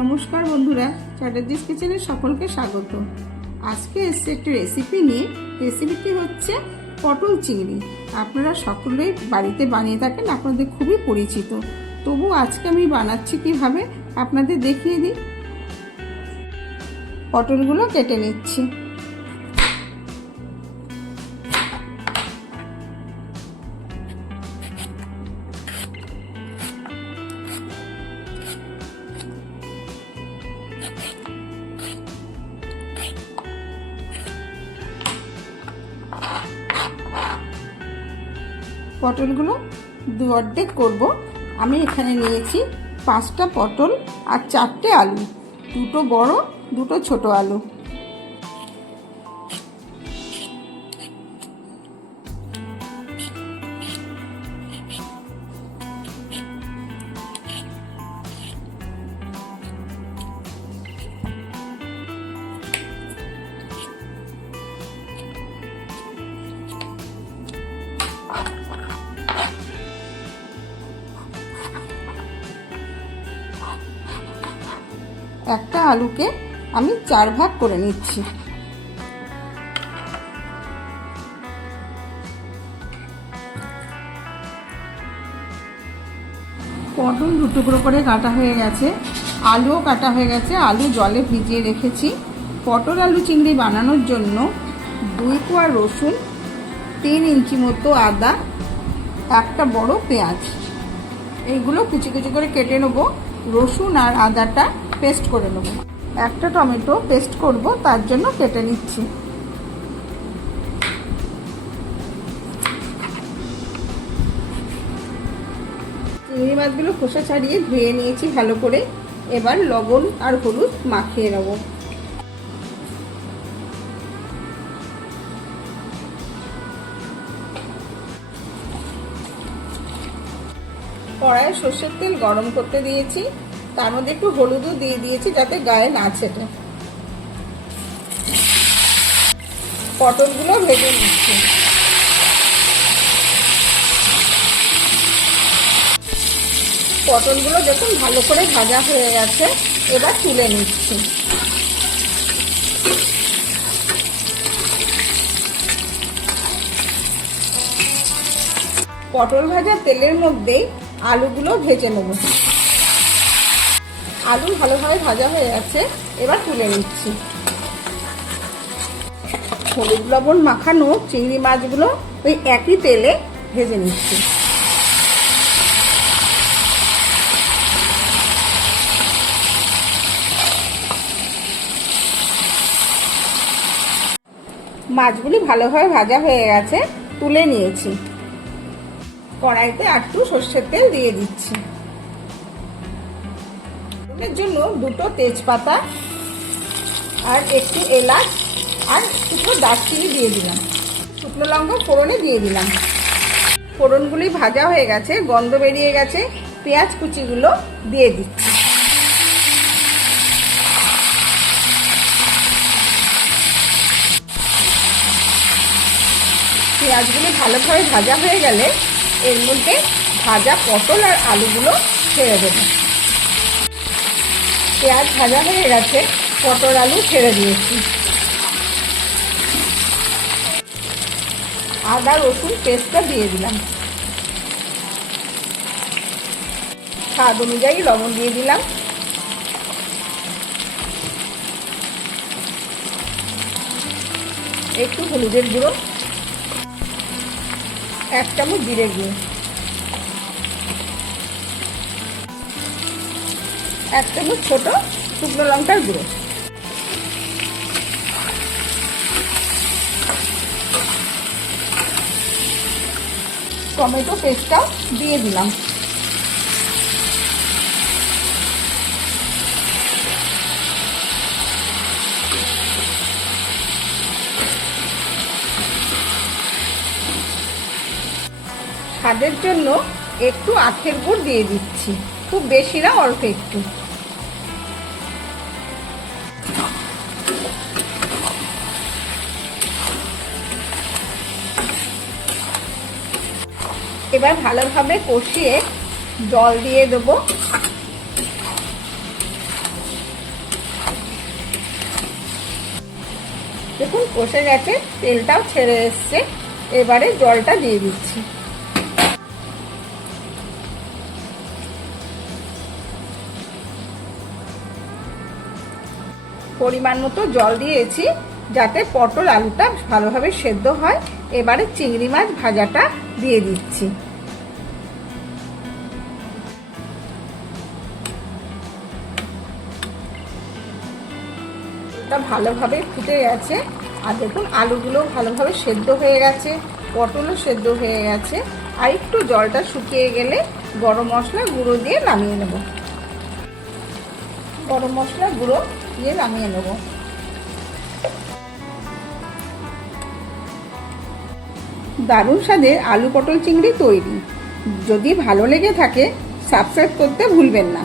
নমস্কার বন্ধুরা, চ্যাটার্জিস কিচেনে সকলকে স্বাগত। আজকে এসছে একটি রেসিপি নিয়ে। রেসিপিটি হচ্ছে পটল চিংড়ি। আপনারা সকলেই বাড়িতে বানিয়ে থাকেন, আপনাদের খুবই পরিচিত। তবু আজকে আমি বানাচ্ছি কিভাবে আপনাদের দেখিয়ে দিই। পটলগুলো কেটে নিচ্ছি। পটলগুলো দু অর্ধেক করবো। আমি এখানে নিয়েছি 5টা পটল আর 4টে আলু, 2টো বড় 2টো ছোট আলু। একটা আলুকে আমি 4 ভাগ করে নিচ্ছি। পটল 2 টুকরো করে কাটা হয়ে গেছে, আলুও কাটা হয়ে গেছে। আলু জলে ভিজিয়ে রেখেছি। পটল আলু চিংড়ি বানানোর জন্য 2 কোয়া রসুন, 3 ইঞ্চি মতো আদা, একটা বড় পেঁয়াজ, এইগুলো কুচি কুচি করে কেটে নেবো। রসুন আর আদাটা পেস্ট করে নেব। একটা টমেটো পেস্ট করব, তার জন্য কেটে নিচ্ছি। চিংড়ি মাছগুলো খোসা ছাড়িয়ে ধুয়ে নিয়েছি ভালো করে। এবার লবণ আর হলুদ মাখিয়ে নেব। কড়াইয়ে সর্ষের তেল গরম করতে দিয়েছি, তার মধ্যে একটু হলুদও দিয়ে দিয়েছি যাতে গায়ে না ছেটে। পটলগুলো ভেজে নিচ্ছি। পটলগুলো যখন ভালো করে ভাজা হয়ে গেছে, এবার তুলে নিচ্ছি। পটল ভাজা তেলের মধ্যেই আলুগুলো ভেজে নেব। আলু ভালোভাবে ভাজা হয়ে গেছে, এবার তুলে নিচ্ছি। হলুদ লবণ মাখানো চিংড়ি মাছগুলো ওই একই তেলে ভেজে নিচ্ছি। মাছগুলি ভালোভাবে ভাজা হয়ে গেছে, তুলে নিয়েছি। কড়াইতে একটু সর্ষের তেল দিয়ে দিচ্ছি। এর জন্য 2টো তেজপাতা আর একটু এলাচ আর দুটো দারচিনি দিয়ে দিলাম। শুকনো লঙ্কা ফোড়নে দিয়ে দিলাম। ফোড়নগুলি ভাজা হয়ে গেছে, গন্ধ বেরিয়ে গেছে। পেঁয়াজ কুচিগুলো দিয়ে দিচ্ছি। পেঁয়াজগুলি ভালোভাবে ভাজা হয়ে গেলে এর মধ্যে ভাজা পটল আর আলুগুলো ছেড়ে দেব। পেঁয়াজ ভাজা হয়ে গেছে, পটল আলু ছেড়ে দিয়েছি। আদা রসুন পেস্টটা দিয়ে দিলাম। স্বাদ অনুযায়ী লবণ দিয়ে দিলাম। একটু হলুদের গুঁড়ো, 1 চামচ জিরে গুঁড়ো, 1 চামচ ছোট শুকনো লঙ্কার গুঁড়ো। টমেটো পেস্টটাও দিয়ে দিলাম। স্বাদের জন্য একটু আখের গুড় দিয়ে দিচ্ছি, খুব বেশি না, অল্প একটু। এবার ভালোভাবে কষিয়ে জল দিয়ে দেবো। দেখুন কষে গেছে, তেলটাও ছেড়ে এসছে। এবারে জলটা দিয়ে দিচ্ছি। পরিমাণ মতো জল দিয়েছি যাতে পটল আলুটা ভালোভাবে সেদ্ধ হয়। এবারে চিংড়ি মাছ ভাজাটা দিয়ে দিচ্ছি। এটা ভালোভাবে ফুটে গেছে। আর দেখুন আলুগুলো ভালোভাবে সেদ্ধ হয়ে গেছে, পটলও সেদ্ধ হয়ে গেছে। আর একটু জলটা শুকিয়ে গেলে গরম মশলা গুঁড়ো দিয়ে নামিয়ে নেব। গরম মশলা গুঁড়ো দিয়ে নামিয়ে নেব। দারুণ স্বাদের আলু পটল চিংড়ি তৈরি। যদি ভালো লেগে থাকে সাবস্ক্রাইব করতে ভুলবেন না।